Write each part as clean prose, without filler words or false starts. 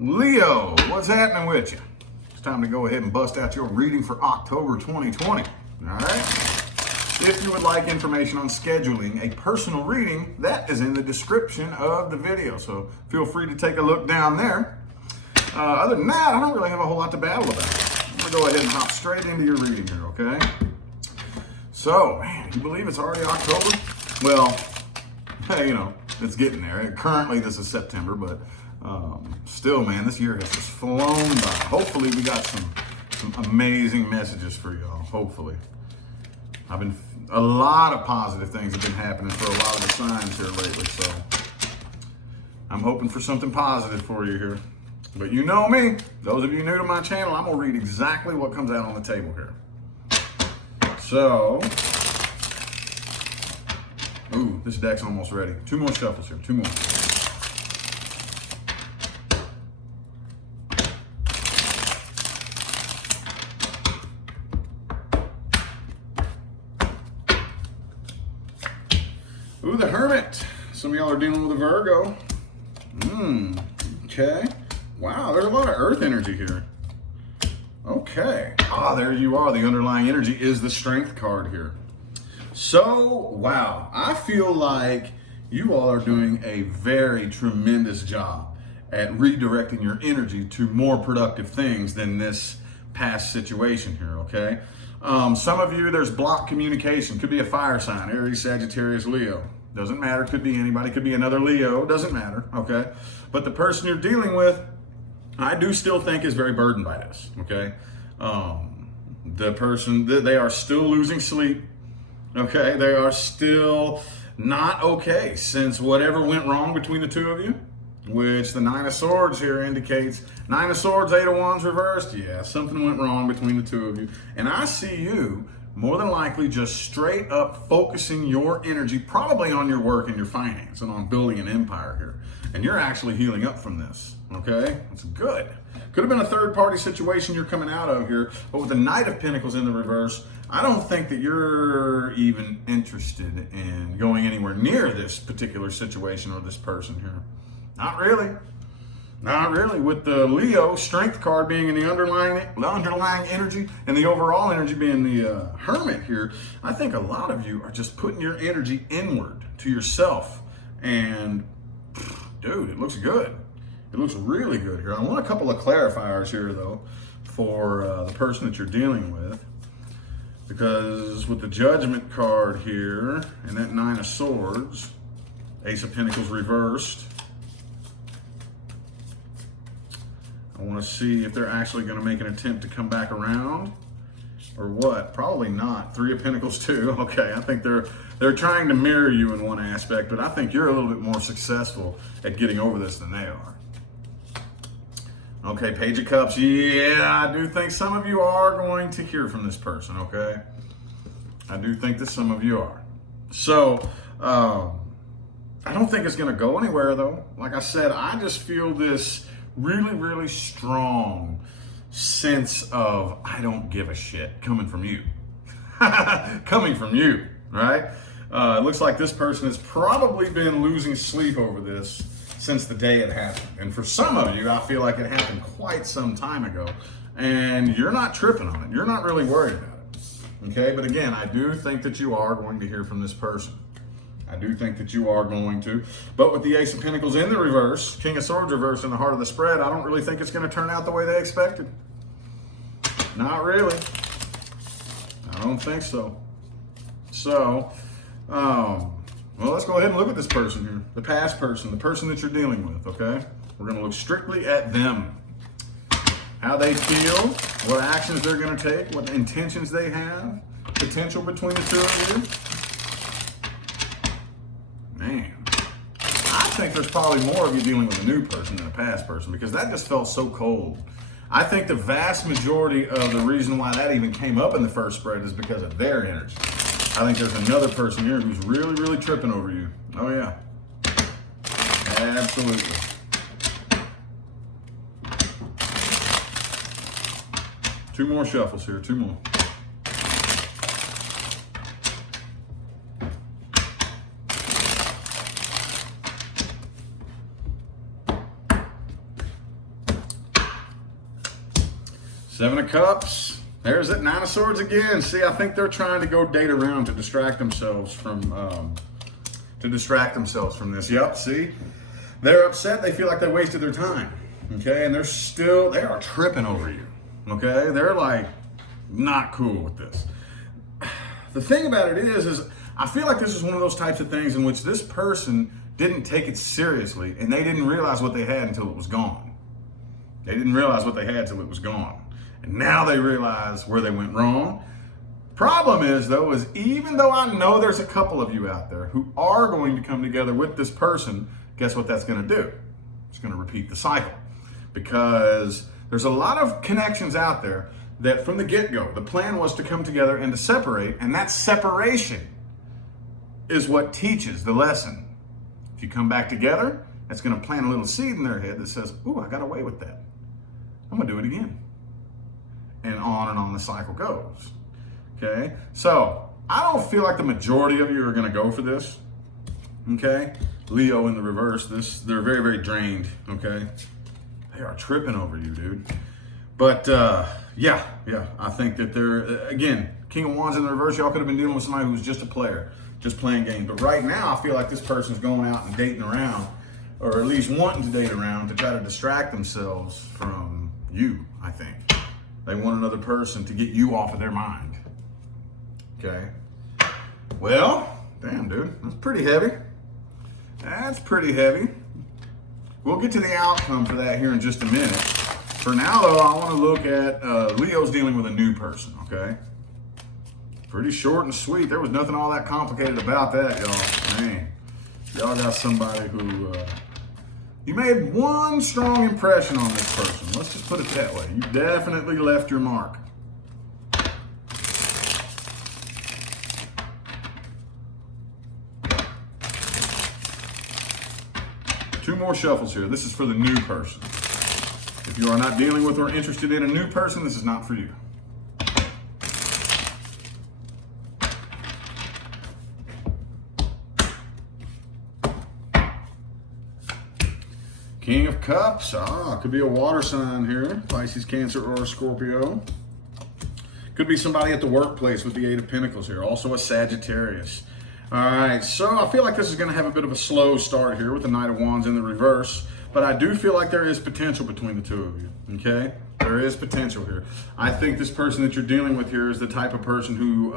Leo, what's happening with you? It's time to go ahead and bust out your reading for October 2020. All right? If you would like information on scheduling a personal reading, that is in the description of the video. So feel free to take a look down there. Other than that, I don't really have a whole lot to babble about. I'm going to go ahead and hop straight into your reading here, okay? So, man, you believe it's already October? Well, you know, it's getting there. Currently, this is September, but still, man, this year has just flown by. Hopefully, we got some amazing messages for y'all. Hopefully. A lot of positive things have been happening for a lot of the signs here lately, so I'm hoping for something positive for you here. But you know me, those of you new to my channel, I'm going to read exactly what comes out on the table here. So, ooh, this deck's almost ready. 2 more shuffles here, 2 more. Ooh, the Hermit. Some of y'all are dealing with a Virgo. Okay. Wow, there's a lot of earth energy here. Okay. Ah, there you are. The underlying energy is the Strength card here. So, wow. I feel like you all are doing a very tremendous job at redirecting your energy to more productive things than this past situation here, okay? Some of you, there's blocked communication. Could be a fire sign, Aries, Sagittarius, Leo. Doesn't matter. Could be anybody. Could be another Leo. Doesn't matter, okay? But the person you're dealing with, I do still think is very burdened by this, okay? The person, they are still losing sleep, okay? They are still not okay since whatever went wrong between the two of you, which the 9 of Swords here indicates. 9 of Swords, 8 of Wands reversed. Yeah, something went wrong between the two of you. And I see you more than likely just straight up focusing your energy probably on your work and your finance and on building an empire here. And you're actually healing up from this, okay? That's good. Could have been a third-party situation you're coming out of here, but with the Knight of Pentacles in the reverse, I don't think that you're even interested in going anywhere near this particular situation or this person here. Not really. Not really. With the Leo Strength card being in the underlying energy and the overall energy being the Hermit here, I think a lot of you are just putting your energy inward to yourself. And, dude, it looks good. It looks really good here. I want a couple of clarifiers here, though, for the person that you're dealing with. Because with the Judgment card here and that 9 of Swords, Ace of Pentacles reversed, I want to see if they're actually going to make an attempt to come back around or what. Probably not. 3 of Pentacles too. Okay, I think they're trying to mirror you in one aspect, but I think you're a little bit more successful at getting over this than they are. Okay, Page of Cups. Yeah, I do think some of you are going to hear from this person, okay? I do think that some of you are. So, I don't think it's going to go anywhere, though. Like I said, I just feel this really, really strong sense of I don't give a shit coming from you. Coming from you, right? It looks like this person has probably been losing sleep over this since the day it happened. And for some of you, I feel like it happened quite some time ago. And you're not tripping on it. You're not really worried about it. Okay? But again, I do think that you are going to hear from this person. I do think that you are going to. But with the Ace of Pentacles in the reverse, King of Swords reverse in the heart of the spread, I don't really think it's going to turn out the way they expected. Not really. I don't think so. So, well, let's go ahead and look at this person here. The past person, the person that you're dealing with, okay? We're going to look strictly at them. How they feel, what actions they're going to take, what intentions they have, potential between the two of you. Man, I think there's probably more of you dealing with a new person than a past person because that just felt so cold. I think the vast majority of the reason why that even came up in the first spread is because of their energy. I think there's another person here who's really, really tripping over you. Oh, yeah. Absolutely. Two more shuffles here, 2 more. Seven of Cups. There's that Nine of Swords again. See, I think they're trying to go date around to distract themselves from this. Yep, see? They're upset. They feel like they wasted their time. Okay, and they are tripping over you. Okay, they're like not cool with this. The thing about it is I feel like this is one of those types of things in which this person didn't take it seriously and they didn't realize what they had until it was gone. They didn't realize what they had until it was gone. And now they realize where they went wrong. Problem is though, is even though I know there's a couple of you out there who are going to come together with this person, guess what that's going to do? It's going to repeat the cycle. Because there's a lot of connections out there that from the get-go, the plan was to come together and to separate, and that separation is what teaches the lesson. If you come back together, that's going to plant a little seed in their head that says, ooh, I got away with that. I'm going to do it again. And on the cycle goes. Okay? So, I don't feel like the majority of you are going to go for this. Okay? Leo in the reverse, they're very, very drained. Okay? They are tripping over you, dude. But, yeah, I think that they're, again, King of Wands in the reverse, y'all could have been dealing with somebody who's just a player, just playing games. But right now, I feel like this person's going out and dating around, or at least wanting to date around to try to distract themselves from you, I think. They want another person to get you off of their mind. Okay? Well, damn, dude, that's pretty heavy. That's pretty heavy. We'll get to the outcome for that here in just a minute. For now, though, I want to look at Leo's dealing with a new person, okay? Pretty short and sweet. There was nothing all that complicated about that, y'all. Man, y'all got somebody who, you made one strong impression on this person. Let's just put it that way. You definitely left your mark. Two more shuffles here. This is for the new person. If you are not dealing with or interested in a new person, this is not for you. King of Cups. Could be a water sign here. Pisces, Cancer, or a Scorpio. Could be somebody at the workplace with the Eight of Pentacles here. Also a Sagittarius. All right, so I feel like this is going to have a bit of a slow start here with the Knight of Wands in the reverse, but I do feel like there is potential between the two of you, okay? There is potential here. I think this person that you're dealing with here is the type of person who,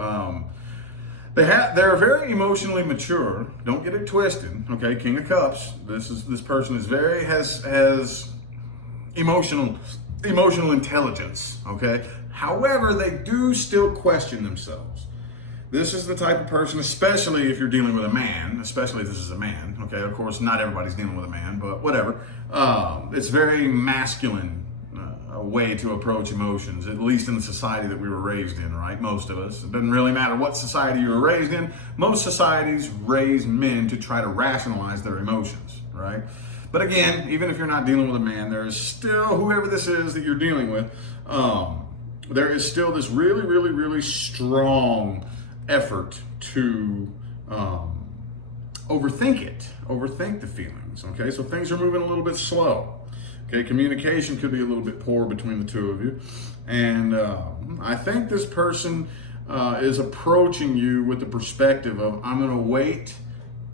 they're very emotionally mature. Don't get it twisted, okay? King of Cups. This person is has emotional intelligence, okay? However, they do still question themselves. This is the type of person, especially if you're dealing with a man, especially if this is a man, okay? Of course, not everybody's dealing with a man, but whatever. It's very masculine way to approach emotions, at least in the society that we were raised in, right? Most of us. It doesn't really matter what society you were raised in. Most societies raise men to try to rationalize their emotions, right? But again, even if you're not dealing with a man, there is still, whoever this is that you're dealing with, there is still this really, really, really strong effort to overthink the feelings, okay? So things are moving a little bit slow, okay? Communication could be a little bit poor between the two of you. And I think this person is approaching you with the perspective of, I'm gonna wait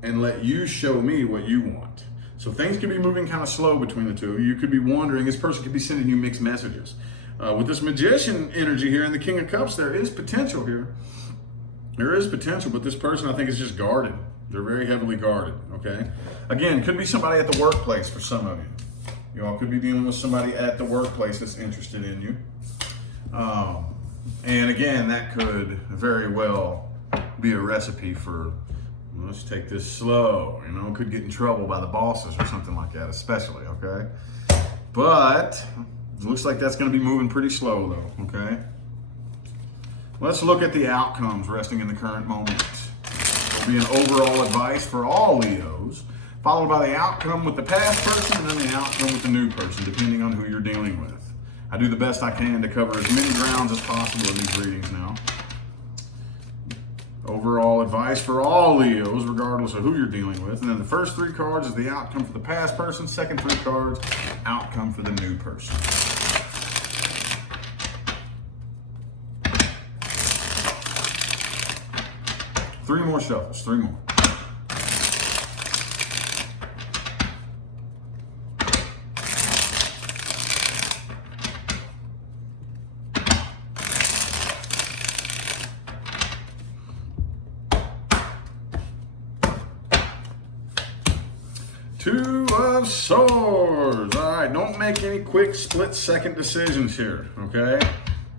and let you show me what you want. So things could be moving kind of slow between the two of you. You could be wondering, this person could be sending you mixed messages. With this Magician energy here and the King of Cups, there is potential here. There is potential, but this person I think is just guarded. They're very heavily guarded, okay? Again, could be somebody at the workplace for some of you. You all could be dealing with somebody at the workplace that's interested in you. And again, that could very well be a recipe for, let's take this slow, you know, could get in trouble by the bosses or something like that, especially, okay? But it looks like that's gonna be moving pretty slow though, okay? Let's look at the outcomes resting in the current moment. There'll be an overall advice for all Leos, followed by the outcome with the past person and then the outcome with the new person, depending on who you're dealing with. I do the best I can to cover as many grounds as possible in these readings now. Overall advice for all Leos, regardless of who you're dealing with. And then the first three cards is the outcome for the past person. Second three cards, outcome for the new person. Three more shuffles, three more. Two of Swords. All right, don't make any quick split-second decisions here, okay?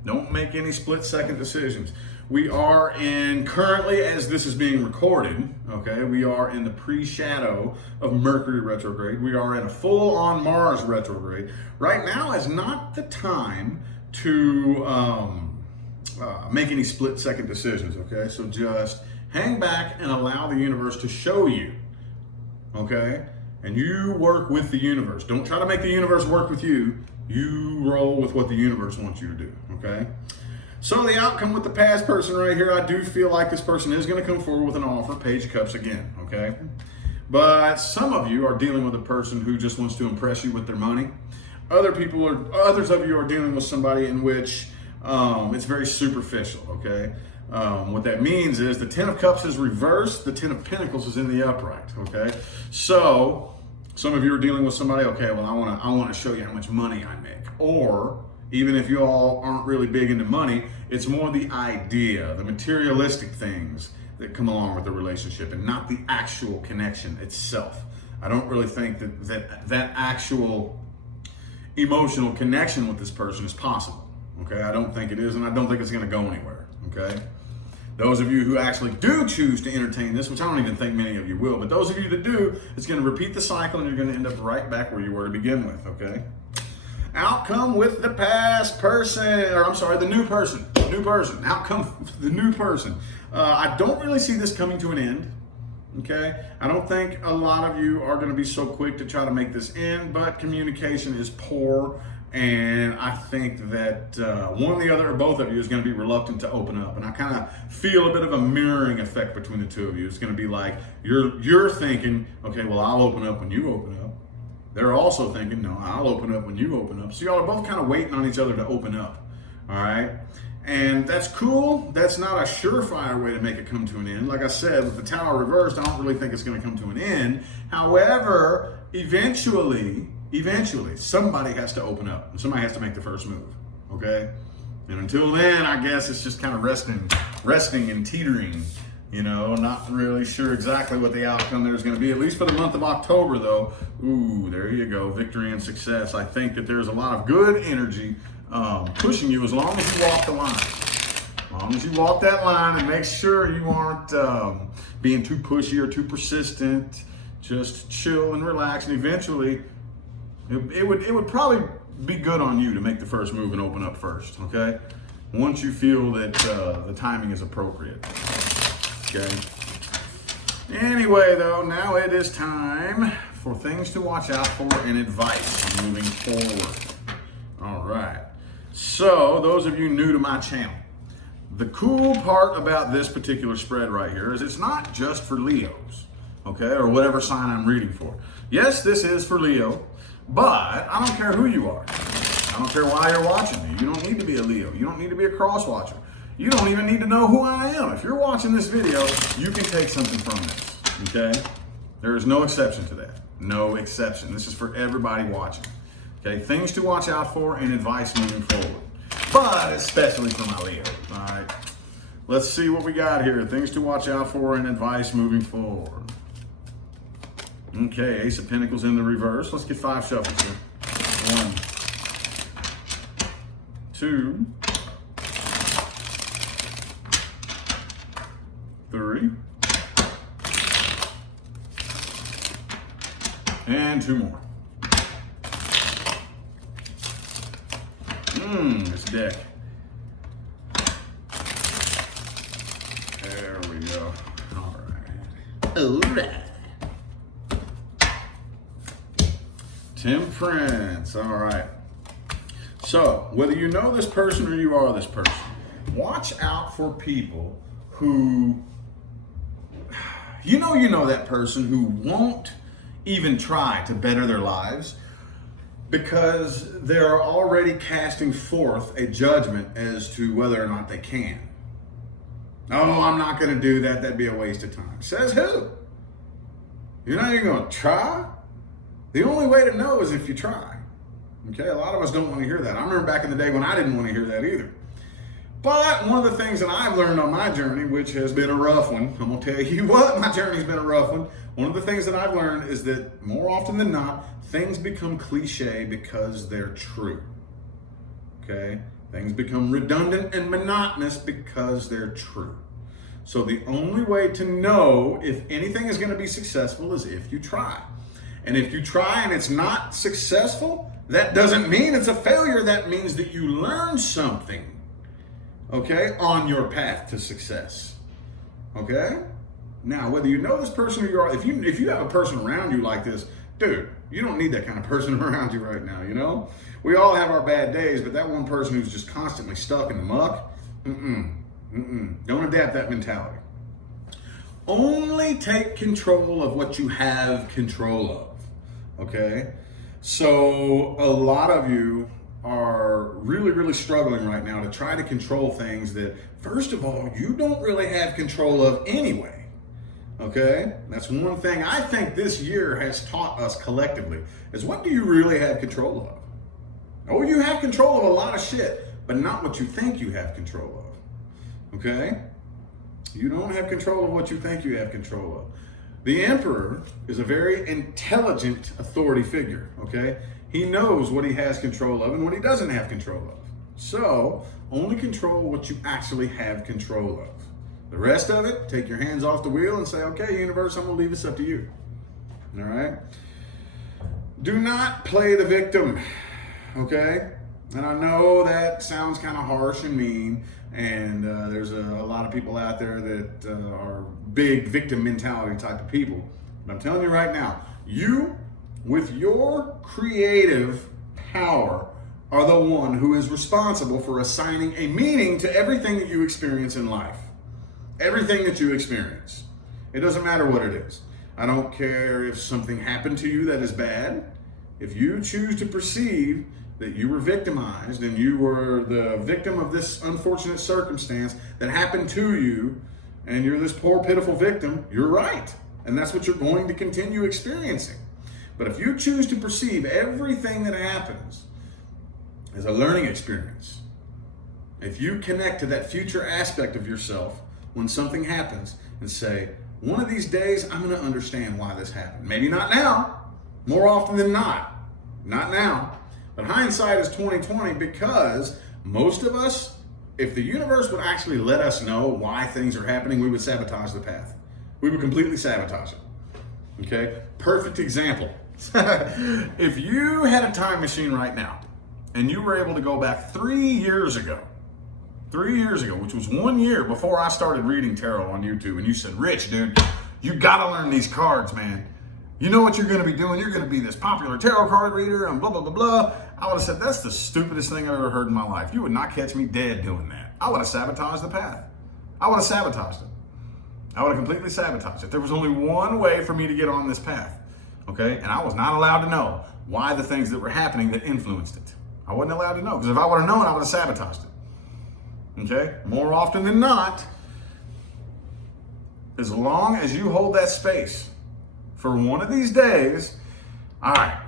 Don't make any split-second decisions. We are in, currently as this is being recorded, okay, we are in the pre-shadow of Mercury retrograde. We are in a full-on Mars retrograde. Right now is not the time to make any split-second decisions, okay? So just hang back and allow the universe to show you, okay? And you work with the universe. Don't try to make the universe work with you. You roll with what the universe wants you to do, okay? So the outcome with the past person right here, I do feel like this person is going to come forward with an offer, Page of Cups again, okay? But some of you are dealing with a person who just wants to impress you with their money. Others of you are dealing with somebody in which it's very superficial, okay? What that means is the Ten of Cups is reversed, the Ten of Pentacles is in the upright, okay? So some of you are dealing with somebody, okay, well, I want to show you how much money I make. Or even if you all aren't really big into money, it's more the idea, the materialistic things that come along with the relationship and not the actual connection itself. I don't really think that actual emotional connection with this person is possible, okay? I don't think it is, and I don't think it's going to go anywhere, okay? Those of you who actually do choose to entertain this, which I don't even think many of you will, but those of you that do, it's going to repeat the cycle and you're going to end up right back where you were to begin with, okay? Outcome with the past person, or I'm sorry, the new person. Outcome with the new person. I don't really see this coming to an end, okay? I don't think a lot of you are going to be so quick to try to make this end, but communication is poor. And I think that one or the other or both of you is going to be reluctant to open up. And I kind of feel a bit of a mirroring effect between the two of you. It's going to be like you're thinking, okay, well, I'll open up when you open up. They're also thinking, no, I'll open up when you open up. So y'all are both kind of waiting on each other to open up. All right. And that's cool. That's not a surefire way to make it come to an end. Like I said, with the Tower reversed, I don't really think it's going to come to an end. However, eventually, somebody has to open up. Somebody has to make the first move, okay? And until then, I guess it's just kind of resting and teetering, you know, not really sure exactly what the outcome there is going to be, at least for the month of October, though. Ooh, there you go, victory and success. I think that there's a lot of good energy pushing you as long as you walk the line. As long as you walk that line and make sure you aren't being too pushy or too persistent, just chill and relax, and eventually, it would probably be good on you to make the first move and open up first, okay? Once you feel that the timing is appropriate, okay? Anyway, though, now it is time for things to watch out for and advice moving forward. All right. So, those of you new to my channel, the cool part about this particular spread right here is it's not just for Leos, okay, or whatever sign I'm reading for. Yes, this is for Leo. But I don't care who you are. I don't care why you're watching me. You don't need to be a Leo. You don't need to be a cross watcher. You don't even need to know who I am. If you're watching this video, you can take something from this, okay? There is no exception to that. No exception. This is for everybody watching, okay? Things to watch out for and advice moving forward, but especially for my Leos, all right? Let's see what we got here. Things to watch out for and advice moving forward. Okay, Ace of Pentacles in the reverse. Let's get 5 shuffles here. 1, 2, 3, and 2 more. This deck. There we go. All right. All right. Temperance, all right. So, whether you know this person or you are this person, watch out for people who, you know that person who won't even try to better their lives because they're already casting forth a judgment as to whether or not they can. Oh, I'm not going to do that. That'd be a waste of time. Says who? You're not even going to try? The only way to know is if you try. Okay, a lot of us don't want to hear that. I remember back in the day when I didn't want to hear that either. But one of the things that I've learned on my journey, which has been a rough one, I'm going to tell you what, my journey's been a rough one. One of the things that I've learned is that more often than not, things become cliche because they're true. Okay? Things become redundant and monotonous because they're true. So the only way to know if anything is going to be successful is if you try. And if you try and it's not successful, that doesn't mean it's a failure. That means that you learned something, okay, on your path to success. Okay? Now, whether you know this person or you are, if you have a person around you like this, dude, you don't need that kind of person around you right now, you know? We all have our bad days, but that one person who's just constantly stuck in the muck, don't adapt that mentality. Only take control of what you have control of, okay? So a lot of you are really, really struggling right now to try to control things that, first of all, you don't really have control of anyway, okay? That's one thing I think this year has taught us collectively, is what do you really have control of? Oh, you have control of a lot of shit, but not what you think you have control of, okay? You don't have control of what you think you have control of. The emperor is a very intelligent authority figure, okay? He knows what he has control of and what he doesn't have control of. So, only control what you actually have control of. The rest of it, take your hands off the wheel and say, okay, universe, I'm gonna leave this up to you. All right? Do not play the victim, okay? And I know that sounds kind of harsh and mean, and there's a lot of people out there that are big victim mentality type of people. But I'm telling you right now, you, with your creative power, are the one who is responsible for assigning a meaning to everything that you experience in life. Everything that you experience. It doesn't matter what it is. I don't care if something happened to you that is bad. If you choose to perceive that you were victimized and you were the victim of this unfortunate circumstance that happened to you, and you're this poor, pitiful victim, you're right. And that's what you're going to continue experiencing. But if you choose to perceive everything that happens as a learning experience, if you connect to that future aspect of yourself when something happens and say, one of these days I'm going to understand why this happened. Maybe not now, more often than not now. But hindsight is 20/20, because most of us, if the universe would actually let us know why things are happening, we would sabotage the path. We would completely sabotage it. Okay? Perfect example. If you had a time machine right now and you were able to go back 3 years ago, which was 1 year before I started reading tarot on YouTube, and you said, Rich, dude, you gotta learn these cards, man. You know what you're going to be doing? You're going to be this popular tarot card reader and blah, blah, blah, blah. I would have said, that's the stupidest thing I've ever heard in my life. You would not catch me dead doing that. I would have sabotaged the path. I would have sabotaged it. I would have completely sabotaged it. There was only one way for me to get on this path, okay? And I was not allowed to know why the things that were happening that influenced it. I wasn't allowed to know, because if I would have known, I would have sabotaged it, okay? More often than not, as long as you hold that space for one of these days, all right,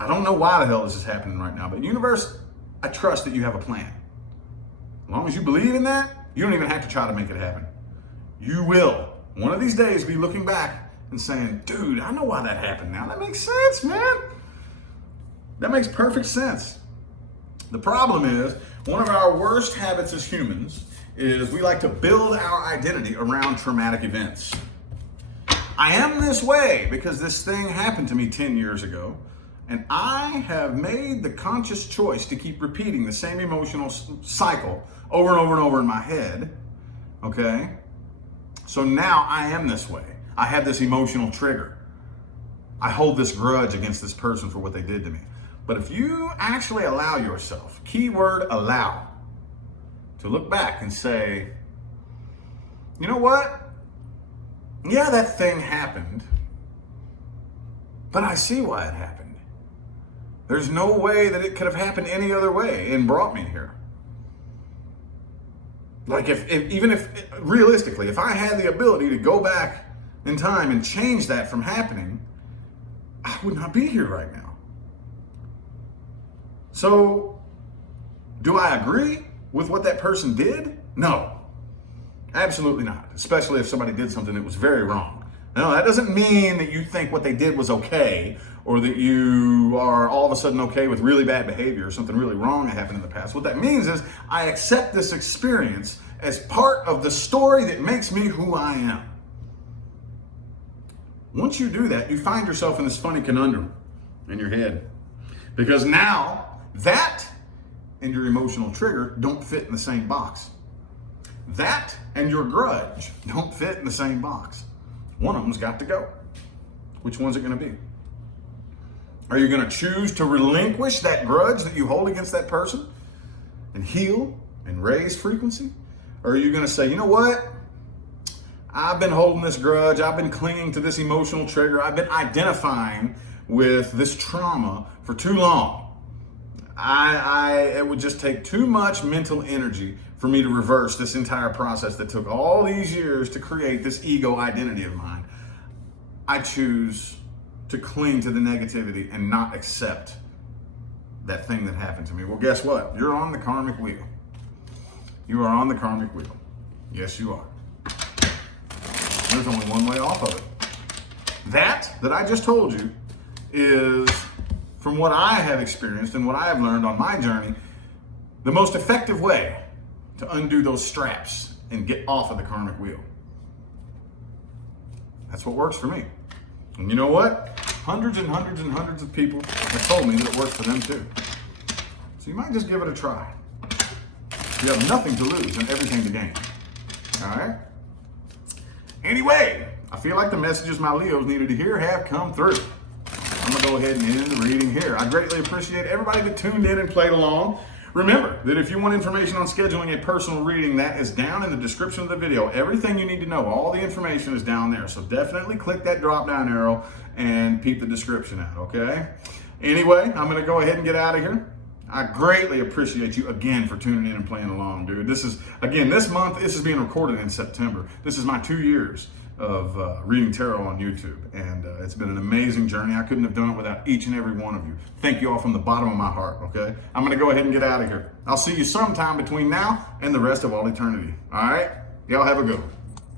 I don't know why the hell this is happening right now, but universe, I trust that you have a plan. As long as you believe in that, you don't even have to try to make it happen. You will, one of these days, be looking back and saying, dude, I know why that happened now. That makes sense, man. That makes perfect sense. The problem is, one of our worst habits as humans is we like to build our identity around traumatic events. I am this way because this thing happened to me 10 years ago, and I have made the conscious choice to keep repeating the same emotional cycle over and over and over in my head, okay? So now I am this way. I have this emotional trigger. I hold this grudge against this person for what they did to me. But if you actually allow yourself, keyword allow, to look back and say, you know what? Yeah, that thing happened, but I see why it happened. There's no way that it could have happened any other way and brought me here. Like even if realistically, if I had the ability to go back in time and change that from happening, I would not be here right now. So, do I agree with what that person did? No, absolutely not. Especially if somebody did something that was very wrong. No, that doesn't mean that you think what they did was okay, or that you are all of a sudden okay with really bad behavior or something really wrong that happened in the past. What that means is I accept this experience as part of the story that makes me who I am. Once you do that, you find yourself in this funny conundrum in your head. Because now that and your emotional trigger don't fit in the same box. That and your grudge don't fit in the same box. One of them's got to go. Which one's it going to be? Are you going to choose to relinquish that grudge that you hold against that person and heal and raise frequency? Or are you going to say, you know what? I've been holding this grudge. I've been clinging to this emotional trigger. I've been identifying with this trauma for too long. It would just take too much mental energy for me to reverse this entire process that took all these years to create this ego identity of mine. I choose to cling to the negativity and not accept that thing that happened to me. Well, guess what? You're on the karmic wheel. You are on the karmic wheel. Yes, you are. There's only one way off of it. That I just told you is, from what I have experienced and what I have learned on my journey, the most effective way to undo those straps and get off of the karmic wheel. That's what works for me. And you know what? Hundreds and hundreds and hundreds of people have told me that it works for them too. So you might just give it a try. You have nothing to lose and everything to gain. All right? Anyway, I feel like the messages my Leos needed to hear have come through. I'm going to go ahead and end the reading here. I greatly appreciate everybody that tuned in and played along. Remember that if you want information on scheduling a personal reading, that is down in the description of the video. Everything you need to know, all the information is down there. So definitely click that drop down arrow and peep the description out, okay? Anyway, I'm going to go ahead and get out of here. I greatly appreciate you again for tuning in and playing along, dude. This is, again, this month, this is being recorded in September. This is my 2 years of reading tarot on YouTube, and it's been an amazing journey. I couldn't have done it without each and every one of you. Thank you all from the bottom of my heart, okay? I'm going to go ahead and get out of here. I'll see you sometime between now and the rest of all eternity, all right? Y'all have a good one.